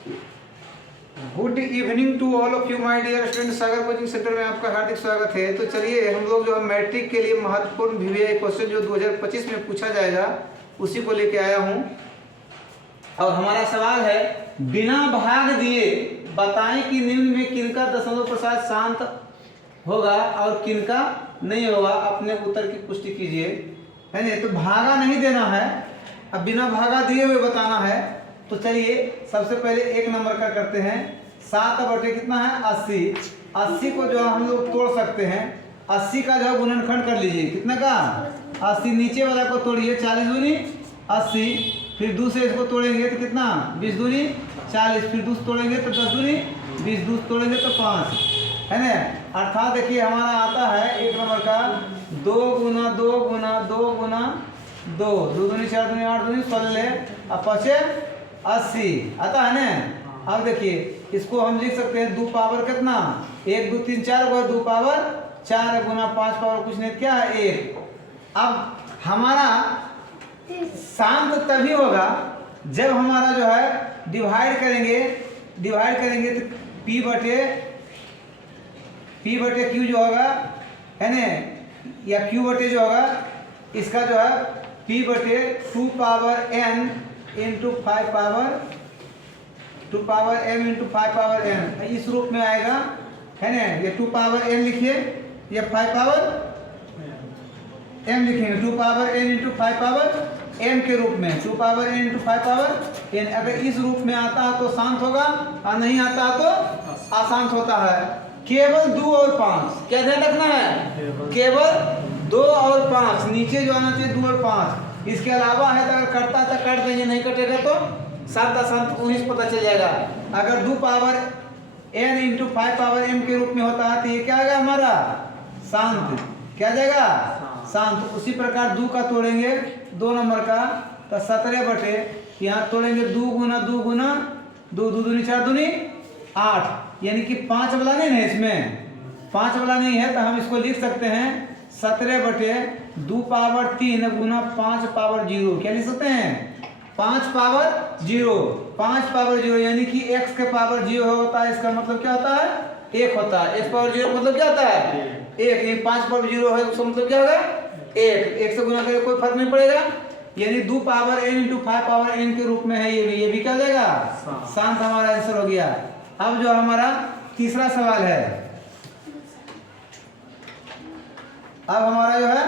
Good evening to all of you my dear student. Sagar coaching centre में आपका हार्दिक स्वागत है। तो चलिए हम लोग जो है मैट्रिक के लिए महत्वपूर्ण वीवीआई क्वेश्चन जो 2025 में पूछा जाएगा उसी को लेके आया हूँ। और हमारा सवाल है, बिना भाग दिए बताएं कि निम्न में किनका दशमलव प्रसाद शांत होगा और किनका नहीं होगा। अपने उत्तर की पुष्टि कीजिए, है ना। तो भागा नहीं देना है, अब बिना भागा दिए हुए बताना है। तो चलिए सबसे पहले एक नंबर का करते हैं। 7 बटे कितना है 80। 80 को जो हम लोग तोड़ सकते हैं। 80 का जो गुणनखंड कर लीजिए, कितना का 80। नीचे वाला को तोड़िए, 40 दूनी 80। फिर दूसरे इसको तोड़ेंगे तो कितना 20 दूनी 40। फिर दूसरे तोड़ेंगे तो 10 दूनी 20। दूसरे तोड़ेंगे तो 5, है ना। अर्थात देखिए हमारा आता है एक नंबर का 2 गुना 2 गुना 2 गुना 2। 2 दूनी 4 दूनी 8 दूनी 16 और 5 80 आता है ना। अब देखिए इसको हम लिख सकते हैं 2 पावर कितना 1 2 3 4 को 2 पावर 4 गुना 5 पावर कुछ नहीं क्या है 1। अब हमारा शांत तभी होगा जब हमारा जो है डिवाइड करेंगे तो P बटे Q जो होगा, है ना, या Q बटे जो होगा इसका जो है P बटे 2 power n into 5 power 2 power m into 5 power n इस रूप में आएगा, है ना। ये 2 पावर n लिखिए, ये 5 पावर m लिखेंगे। 2 power n into 5 power m के रूप में 2 power n into 5 power n। अगर इस रूप में आता है तो शांत होगा और नहीं आता है तो अशांत होता है। केवल 2 और 5 क्या ध्यान रखना है, केवल 2 और 5 नीचे जो आना चाहिए 2 और 5। इसके अलावा है तो अगर कटता तो काट देंगे, नहीं कटेगा तो शांत अशांत 19 पता चल जाएगा। अगर 2 power n into 5 power m के रूप में होता है तो ये क्या आएगा हमारा शांत, क्या जाएगा शांत। उसी प्रकार 2 का तोड़ेंगे 2 नंबर का तो 17 बटे यहाँ तोड़ेंगे 2 गुना 2 गुना 2 2 दूनी 4 दूनी 8, यानी कि 5 वाला नहीं है, इसमें 5 वाला नहीं है तो हम इसको लिख सकते हैं 17 बटे 2 पावर 3 गुना 5 पावर 0। क्या लिख सकते हैं 5 पावर 0। 5 पावर 0 यानी कि x के पावर 0 होता है, इसका मतलब क्या होता है 1 होता है। x पावर 0 मतलब क्या होता है 1। ये 5 पावर 0 है उसका मतलब क्या होगा 1 से गुना करें कोई फर्क नहीं पड़ेगा, यानी 2 power n into 5 power n के रूप में है। ये भी क्या जाएगा शांत, हमारा आंसर हो गया। अब जो हमारा तीसरा सवाल है, अब हमारा जो है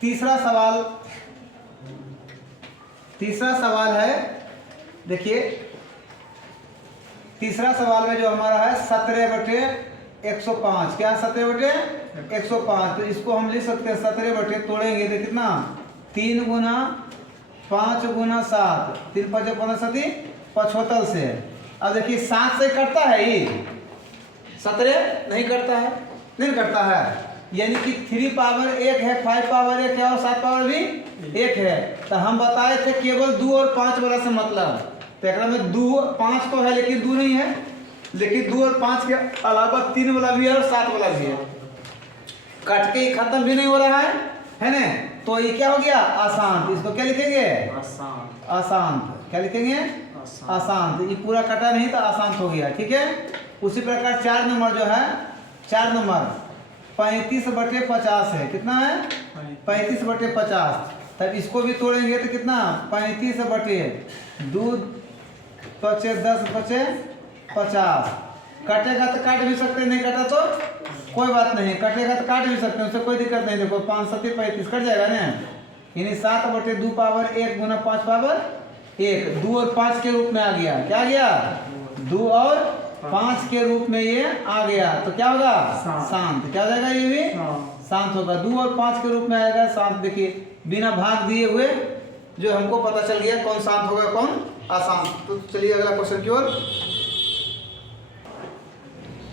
तीसरा सवाल है। देखिए तीसरा सवाल में जो हमारा है 17 बटे 105। क्या 17 बटे 105। तो इसको हम लिख सकते हैं 17 बटे तोड़ेंगे तो कितना 3 गुना 5 गुना 7 3 5 15 75 से। अब देखिए 7 से कटता है ये 17 नहीं कटता है, यानी कि 3 पावर 1 है 5 पावर 1 है और 7 पावर भी 1 है। तो हम बताए थे केवल 2 और 5 वाला से मतलब, तो एक में 2 5 तो है लेकिन 2 नहीं है, लेकिन 2 और 5 के अलावा 3 वाला भी है और 7 वाला भी है। कट के खत्म भी नहीं हो रहा है ना। तो ये क्या हो गया अशांत। इसको क्या लिखेंगे अशांत। क्या लिखेंगे अशांत। ये पूरा कटा नहीं तो अशांत हो गया, ठीक है। उसी प्रकार 4 नंबर जो है 4 नंबर 35 बटे 50 है। कितना है 35 बटे 50। तब इसको भी तोड़ेंगे तो कितना 35 बटे 2 बचे 10 बचे 50। कटेगा तो काट भी सकते, नहीं कटा तो कोई बात नहीं, कटेगा तो काट भी सकते हैं, उससे कोई दिक्कत नहीं। देखो 5 7 35 कट जाएगा ना, यानी 7 बटे 2 पावर 1 गुना 5 पावर 1। 2 और 5 के रूप में आ गया, क्या आ गया 2 और 5 के रूप में ये आ गया। तो क्या होगा शांत। क्या हो जाएगा ये भी शांत होगा। 2 और 5 के रूप में आएगा शांत। देखिए बिना भाग दिए हुए जो हमको पता चल गया कौन शांत होगा कौन अशांत। तो चलिए अगला क्वेश्चन की ओर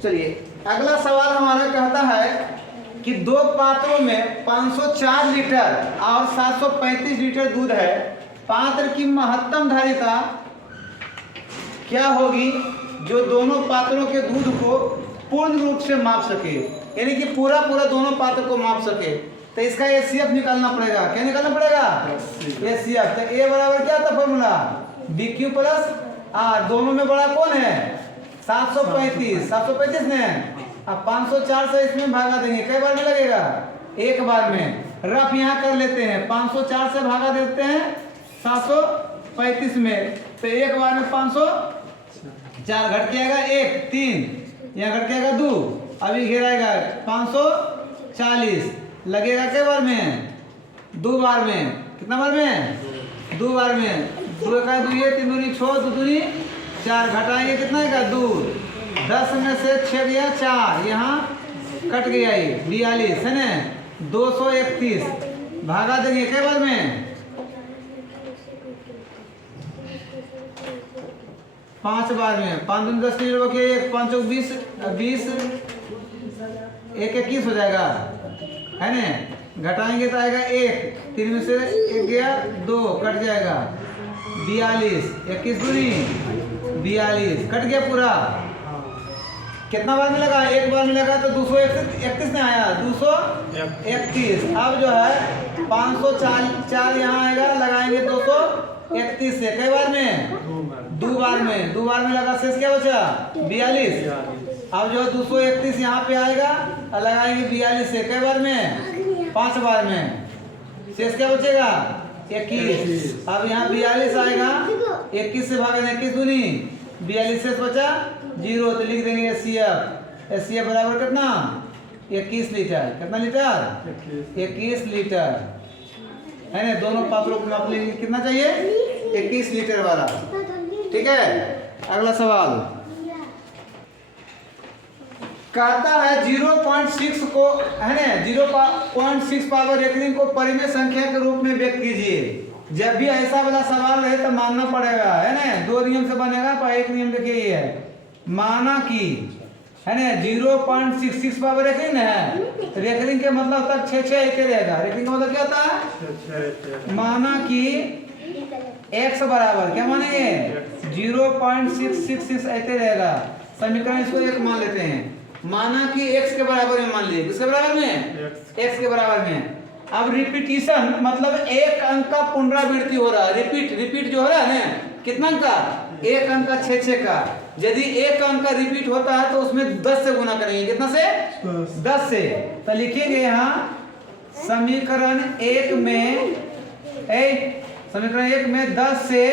चलिए। अगला सवाल हमारा कहता है कि 2 पात्रों में 504 लीटर और 735 लीटर दूध है। पात्र की महत्तम धारिता क्या होगी जो दोनों पात्रों के दूध को पूर्ण रूप से माप सके, यानी कि पूरा दोनों पात्र को माप सके। तो इसका एचसीएफ निकालना पड़ेगा। क्या निकालना पड़ेगा एचसीएफ। तो ए बराबर क्या था फॉर्मूला BQ प्लस दोनों में बड़ा कौन है? 735। 735 ने अब 504 से इसमें भागा देंगे, कई बार में लगेगा? एक बार में। रफ यहाँ कर लेते हैं, 504 से भागा देते हैं 735 में, तो एक बार में 504 घट के आएगा 1, 3 यहाँ घट के आएगा 2, अभी घेराएगा 540 लगेगा कई बार में? 2 बार में। कितना बार में? 2 बार में। 2 का 2 ये 3 दूनी 6, 2 दूनी 4, घटाएंगे कितना आएगा? 2। 10 में से 6 गया 4, यहाँ कट गया ये 42 है ना, 231 भागा देंगे कई बार में? 5 बार में। 5 दूनी 10 के 1, 5 चौक 20, 20 1 21 हो जाएगा है ना, घटाएंगे तो आएगा 1, 3 में से 1 गया 2, कट जाएगा 42, 21 दूनी 42 कट गया पूरा। कितना बार में लगा? एक बार में लगा तो 231 में आया, 231। अब जो है 504 यहाँ आएगा, लगाएंगे 231 से कई बार में? 2 बार में। 2 बार में लगा, शेष क्या बचा? 42। अब जो 231 यहाँ पे आएगा और लगाएंगे 42 से कई बार में? 5 बार में। शेष क्या बचेगा? 21। अब यहाँ 42 आएगा, 21 से भागेंगे 21 दूनी 42, शेष बचा 0, तो लिख देंगे HCF। HCF बराबर कितना? 21 लीटर। कितना लीटर? 21 लीटर है ना। दोनों पात्रों को माप लेंगे, कितना चाहिए? 21 लीटर वाला। ठीक है, अगला सवाल कहता है 0.6 को है ना, 0.6 पावर रेकरिंग को परिमेय संख्या के रूप में व्यक्त कीजिए। जब भी ऐसा वाला सवाल रहे तो मानना पड़ेगा है ना, 2 नियम से बनेगा। पर एक नियम देखिए ये है, माना कि है ना 0.66 पावर रेकरिंग है। रेकरिंग के मतलब तक 6 ऐसे रहेगा। रेकरिंग का मतलब क्या होता है? माना कि x बराबर क्या मानेंगे? 0.666 ऐसे रहेगा। समीकरण इसको 1 मान लेते हैं। माना कि x के बराबर में मान लिए, किसके बराबर में? x के बराबर में। अब रिपीटिशन मतलब एक अंक का पुनरावृत्ति हो रहा है। रिपीट जो हो रहा है ना, कितना अंक का? एक अंक का 6 का। यदि एक अंक का रिपीट होता है तो उसमें 10 से गुना करेंगे। कितना से? 10 से। तो लिखेंगे यहाँ समीकरण 1 में समीकरण 1 में 10 से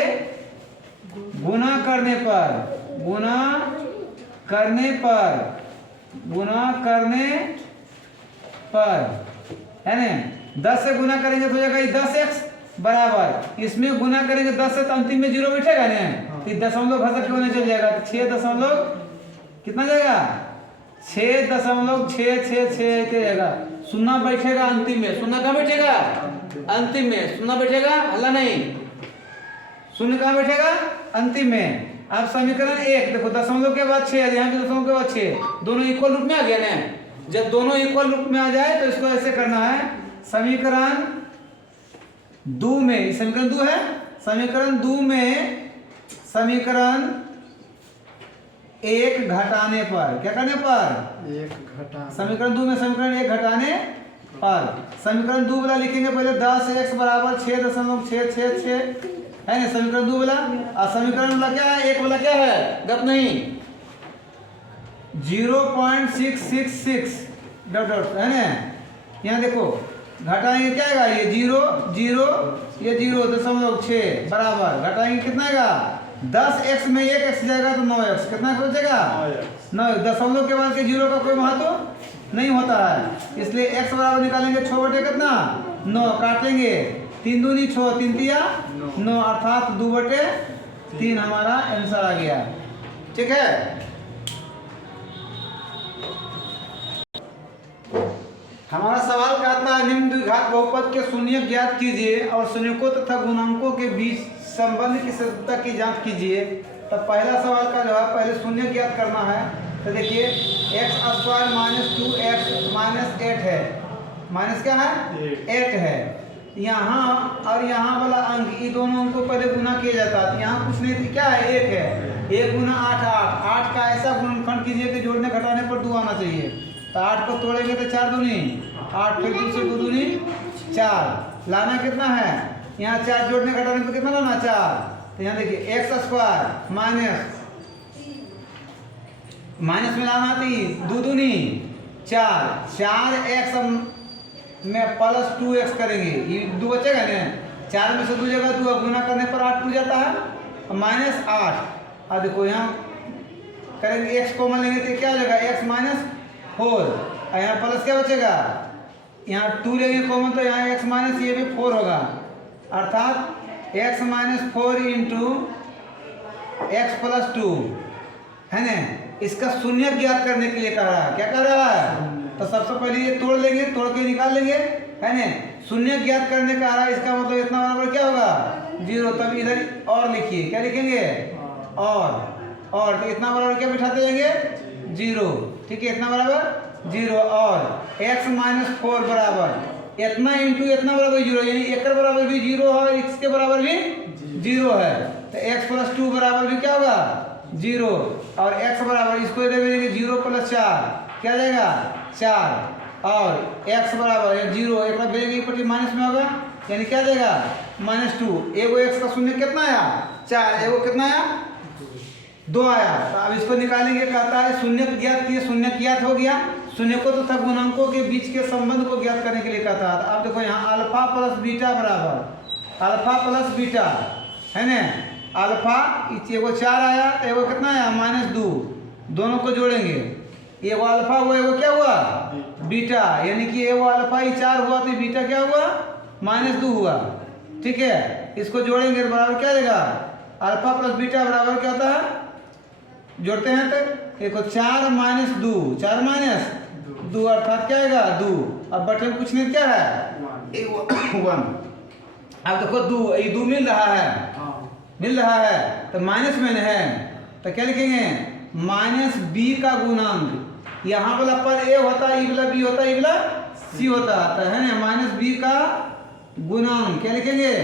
गुना करने पर है ना, 10 से गुना करेंगे तो हो जाएगा 10x बराबर, इसमें गुना करेंगे 10 से तो अंतिम में 0 बैठेगा ना, तो दशमलव घसक के होने चल जाएगा। तो 6 दशमलव कितना जाएगा? 6.666 जाएगा। शून्य बैठेगा अंतिम में। शून्य कहाँ बैठेगा? अंतिम में। शून्य बैठेगा, हल्ला नहीं। शून्य कहाँ बैठेगा? अंतिम में। अब समीकरण 1 देखो, दशमलव के बाद 6, यहाँ पे दशमलव के बाद 6, दोनों इक्वल रूप में आ गया ना। जब दोनों इक्वल रूप में आ जाए तो इसको ऐसे करना है, समीकरण 2 में, समीकरण 2 है, समीकरण 2 में समीकरण 1 घटाने पर, क्या करने पर? 1 घटाने। समीकरण 2 में समीकरण 1 घटाने पर समीकरण 2 वाला लिखेंगे पहले 10x बराबर 6.666 है ना, समीकरण 2 वाला। और समीकरण वाला क्या है? 1 वाला क्या है? गप नहीं, 0.666 डॉट डॉट है ना। यहाँ देखो घटाएंगे क्या आएगा? ये 0 0 ये 0.6 बराबर, घटाएंगे कितना आएगा? 10x में 1x जाएगा तो 9x, कितना हो जाएगा? 9। दशमलव के बाद के 0 का कोई महत्व नहीं होता है, इसलिए x बराबर निकालेंगे 6 बटे कितना? 9, काटेंगे 3 दूनी 6, 3 तिया 9, अर्थात 2 बटे 3 हमारा आंसर आ गया। ठीक है, हमारा सवाल कहता है निम्न द्विघात बहुपद के शून्य ज्ञात कीजिए और शून्यकों तथा गुणांकों के बीच संबंध की सत्यता की जांच कीजिए। तो पहला सवाल का जो है पहले शून्य ज्ञात करना है। तो देखिए x² माइनस 2x माइनस 8 है, माइनस क्या है? 8 है। यहाँ और यहाँ वाला अंक, ये दोनों अंक को पहले गुना किया जाता है। यहाँ कुछ नहीं, क्या है? 1 है। 1 गुना 8 8 का ऐसा गुणनखंड कीजिए कि जोड़ने घटाने पर 2 आना चाहिए। तो 8 को तोड़ेंगे तो 4 दूनी 8, फिर 2 से 2 दूनी 4, लाना कितना है? यहाँ 4 जोड़ने घटाने पर कितना लाना? 4, तो यहाँ देखिए एक्स स्क्वायर माइनस में लाना थी दो दूनी 4 एक्स में प्लस 2x करेंगे, ये 2 बचेगा ना, 4 में से 2 जगह 2 गुना करने पर 8 टूट जाता है, -8। अब देखो यहाँ करेंगे x कॉमन लेंगे तो क्या हो जाएगा x -4, और यहाँ प्लस क्या बचेगा, यहाँ 2 लेंगे कॉमन तो यहाँ x माइनस ये भी 4 होगा, अर्थात x -4 इंटू x + 2 है ना। इसका शून्य ज्ञात करने के लिए कह रहा है, क्या कह रहा है, तो सबसे पहले ये तोड़ लेंगे, तोड़ के निकाल लेंगे है ना। शून्य ज्ञात करने का रहा है, इसका मतलब इतना बराबर क्या होगा 0। तब इधर और लिखिए, क्या लिखेंगे और तो इतना बराबर क्या बिठाते जाएंगे 0, ठीक है, इतना बराबर 0 और x -4 बराबर इतना इंटू इतना बराबर 0, यानी एक बराबर भी 0 है, x के बराबर भी 0 है, तो x + 2 बराबर भी क्या होगा 0 और x बराबर इसको दे देंगे 0 + 4 क्या जाएगा 4 और x बराबर 0 एक बेगे पट्टी माइनस में होगा, यानी क्या जाएगा -2। एगो x का शून्य कितना आया 4, एगो कितना आया 2 आया। तो अब इसको निकालेंगे, कहता है शून्य ज्ञात किए, शून्य ज्ञात हो गया, शून्य को तथा गुणांकों के बीच के संबंध को ज्ञात करने के लिए कहता है। अब देखो यहाँ अल्फा + बीटा बराबर अल्फा + बीटा है ना, अल्फा एगो 4 आया, एगो कितना आया -2, दोनों को जोड़ेंगे, एगो अल्फा हुआ, एगो क्या हुआ बीटा, यानी कि एगो अल्फा ही 4 हुआ तो बीटा क्या हुआ -2 हुआ, ठीक है। इसको जोड़ेंगे तो बराबर क्या देगा, अल्फा + बीटा बराबर क्या होता है, जोड़ते हैं तो देखो 4 - 2 4 - 2 अर्थात क्या आएगा 2। अब बटन कुछ नहीं क्या है 1। अब देखो 2 ये 2 मिल रहा है तो माइनस में है, तो क्या लिखेंगे -b का गुणांक, यहाँ वाला पर a होता है, ये वाला b होता है, ये वाला c होता है ना, -b का गुणांक क्या लिखेंगे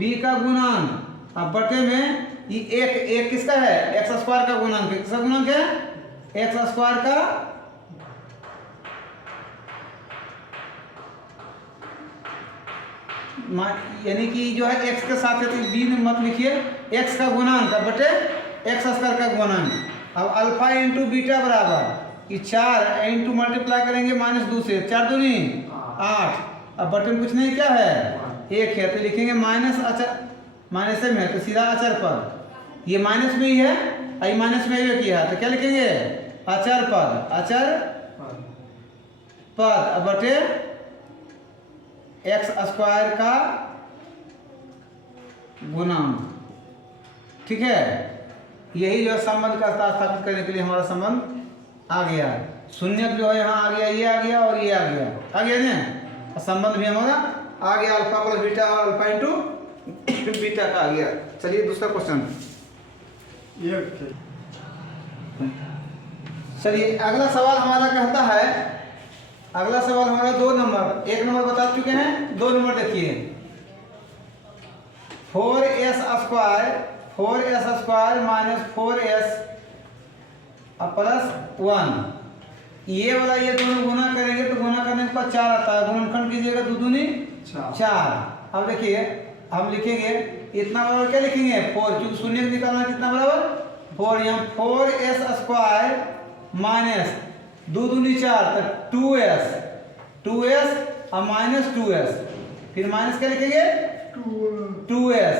b का गुणांक। अब बटे में ये एक किसका है x² का गुणांक, किसका गुणांक है x² का यानी कि जो है x के साथ है तो b में मत लिखिए, x का गुणांक बटे x² का गुणांक। अब अल्फा इंटू बीटा बराबर ये 4 इंटू मल्टीप्लाई करेंगे -2 से, 4 दूनी 8। अब बटन कुछ नहीं क्या है 1 है, तो लिखेंगे माइनस में है तो सीधा अचर पद, ये माइनस में ही है, आई माइनस में ही किया तो क्या लिखेंगे अचर पद अब बटे x² का गुणांक, ठीक है। यही जो है संबंध का स्थापित करने के लिए हमारा संबंध आ गया, शून्य जो है यहाँ आ गया, ये आ गया और ये आ गया ना, संबंध भी हमारा आ गया, अल्फा + बीटा और अल्फा इंटू बीटा का आ गया। चलिए दूसरा क्वेश्चन, चलिए अगला सवाल हमारा कहता है, अगला सवाल हमारा 2 नंबर, 1 नंबर बता चुके हैं, 2 नंबर देखिए 4s² -4s + 1, ये वाला ये दोनों गुना करेंगे तो गुना करने के बाद 4 आता है, गुणनखंड कीजिएगा 2 दूनी 4। अब देखिए हम लिखेंगे इतना बराबर क्या लिखेंगे 4, क्योंकि शून्य निकालना कितना बराबर 4, यहाँ 4s² -2 दूनी 4 तो 2s और -2s, फिर माइनस क्या लिखेंगे 2s।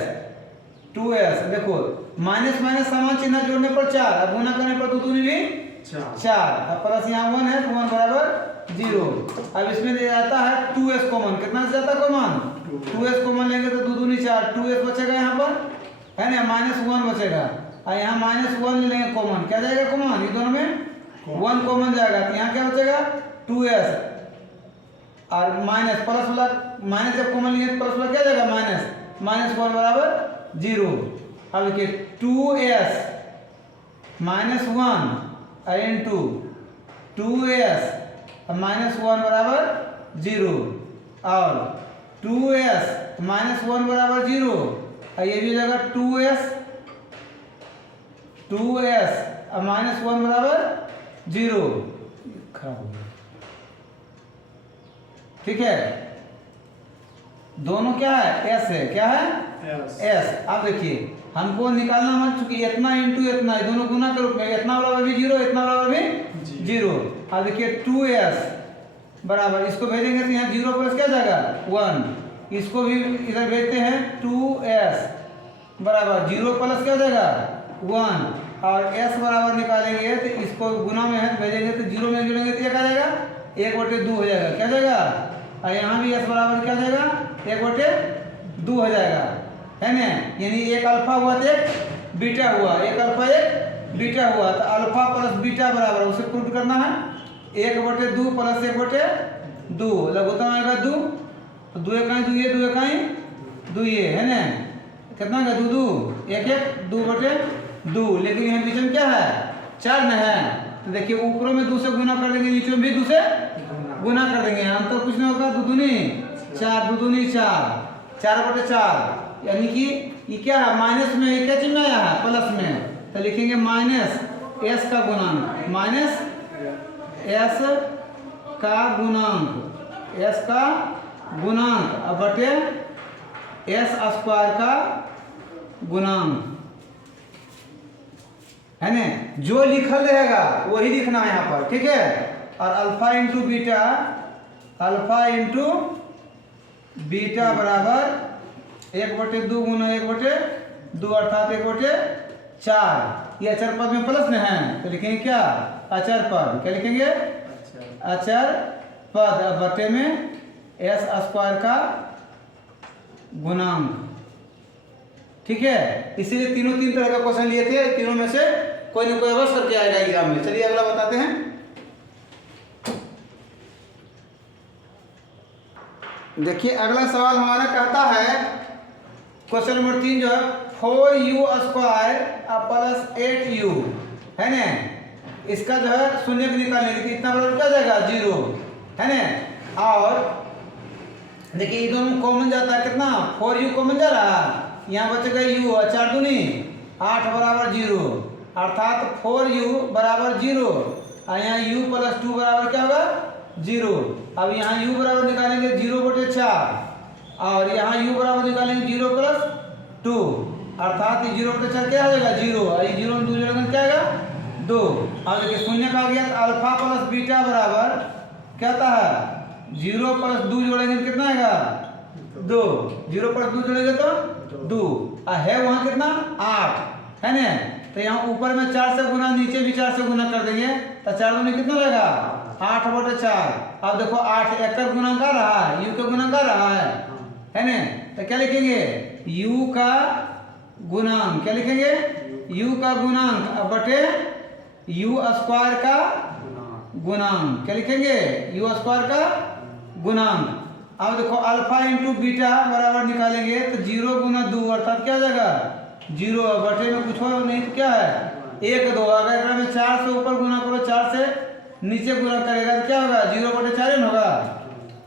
देखो माइनस समान चिन्ह जोड़ने पर 4, अब गुना करने पर 2 दूनी भी 4, अब प्लस यहाँ 1 है तो 1 बराबर 0। अब इसमें दे जाता है 2s कॉमन, कितना से जाता है कॉमन 2s कॉमन लेंगे तो 2 दूनी 4, 2s बचेगा यहाँ पर है ना, -1 बचेगा, और यहाँ -1 लेंगे कॉमन, क्या जाएगा कॉमन, ये दोनों में 1 कॉमन जाएगा, तो यहाँ क्या बचेगा 2s और माइनस प्लस वाला माइनस जब कॉमन लिए प्लस वाला क्या जाएगा -1 बराबर 0। अब देखिए 2s -1 इंटू 2s -1 बराबर 0 और 2s -1 बराबर 0, और ये भी जाएगा 2s -1 बराबर 0, खराब हो गया, ठीक है। दोनों क्या है s है, क्या है s। अब देखिए हमको निकालना मत, चूंकि इतना इंटू इतना, दोनों गुना के रूप में, इतना बराबर भी 0, इतना बराबर भी 0। अब देखिए 2s बराबर, इसको भेजेंगे तो यहाँ 0 प्लस क्या जाएगा 1, इसको भी इधर भेजते हैं 2s बराबर 0 प्लस क्या जाएगा 1, और s बराबर निकालेंगे तो इसको गुना में है भेजेंगे तो 0 में जुड़ेंगे तो क्या जाएगा 1/2 हो जाएगा, क्या जाएगा, और यहाँ भी s बराबर क्या जाएगा 1/2 हो जाएगा, है ना। यानी एक अल्फा हुआ तो एक बीटा हुआ, एक अल्फा एक बीटा हुआ, तो अल्फा प्लस बीटा बराबर उसे प्रूव करना है 1/2 प्लस 1/2, लघुत्तम आएगा 2, तो 2 इकाई 2 ये 2 इकाई 2 ये, है ना, कितना का 2 2 1 1 2/2, लेकिन यहाँ बीच में क्या है 4 न है, तो देखिए ऊपरों में 2 से गुना कर देंगे, नीचे में भी 2 से गुना कर देंगे, अंतर कुछ नहीं होगा, 2 दूनी 4, 2 दूनी 4, 4/4, यानी कि ये क्या है माइनस में, ये क्या चिन्ह आया है प्लस में, तो लिखेंगे माइनस s का गुणांक, माइनस s का गुणांक, s का गुणांक अब बटे s स्क्वायर का गुणांक, है ना। जो लिखल रहेगा वही लिखना है यहाँ पर, ठीक है। और alpha into beta, alpha into beta बराबर 1/2 गुना 1/2 अर्थात 1/4, ये अचर पद में प्लस में है तो लिखेंगे क्या अचर पद, क्या लिखेंगे अचर पद, अब बटे में s स्क्वायर का गुणांक, ठीक है। इसीलिए तीनों 3 तरह का क्वेश्चन लिए थे, तीनों में से कोई ना कोई अवश्य करके आएगा एग्जाम में। चलिए अगला बताते हैं। देखिए अगला सवाल हमारा कहता है क्वेश्चन नंबर 3 जो है 4u स्क्वायर प्लस 8u, है ना, इसका जो है शून्य निकालने के इतना बराबर क्या जाएगा 0, है ना। और देखिए ये दोनों कॉमन जाता है, कितना 4u कॉमन जा रहा है, यहाँ बचेगा u, 4 दूनी 8 बराबर 0, अर्थात 4u बराबर 0, और यहाँ u प्लस 2 बराबर क्या होगा 0। अब यहाँ u बराबर निकालेंगे 0/4, और यहाँ u बराबर निकालेंगे 0 प्लस 2, अर्थात 0/4 क्या आ जाएगा 0, और ये 0 में 2 जोड़ेंगे क्या आएगा 2। अब देखिए शून्य का आ गया तो अल्फा प्लस बीटा बराबर क्या आता है 0 प्लस 2 जोड़ेंगे तो कितना आएगा 2, 0 प्लस 2 जोड़ेंगे तो 2, और है वहाँ कितना 8, है ना। तो यहाँ ऊपर में 4 से गुना, नीचे भी 4 से गुना कर देंगे तो 4 दूनी कितना रहेगा 8/4। अब देखो 8 एक का गुणांक आ रहा है, u का गुणांक आ रहा है ना, तो क्या लिखेंगे u का गुणांक, क्या लिखेंगे u का गुणांक अब बटे u स्क्वायर का गुणांक, क्या लिखेंगे u स्क्वायर का गुणांक। अब देखो अल्फा इंटू बीटा बराबर निकालेंगे तो 0 गुना 2 अर्थात क्या जाएगा 0, बटे में कुछ हो नहीं तो क्या है 1 2, अगर में 4 से ऊपर गुना करो 4 से नीचे गुना करेगा तो क्या होगा 0/4 होगा,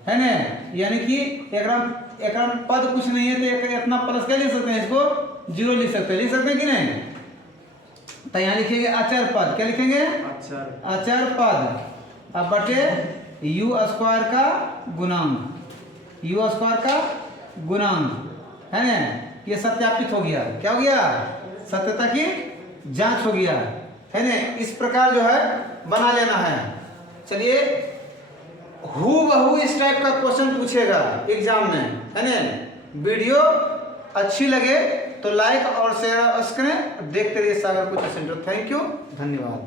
है ना। यानी कि एक पद कुछ नहीं है तो इतना प्लस क्या लिख सकते हैं, इसको 0 लिख सकते हैं कि नहीं। तो यहाँ लिखेंगे अचर पद, क्या लिखेंगे अचर पद, अब बटे u स्क्वायर का गुणांक, u स्क्वायर का गुणांक, है ना। ये सत्यापित हो गया, क्या हो गया सत्यता की जांच हो गया, है ना। इस प्रकार जो है बना लेना है। चलिए हूबहू इस टाइप का क्वेश्चन पूछेगा एग्जाम में, है ना। वीडियो अच्छी लगे तो लाइक और शेयर अवश्य करें। देखते रहिए सागर कोचिंग सेंटर। थैंक यू, धन्यवाद।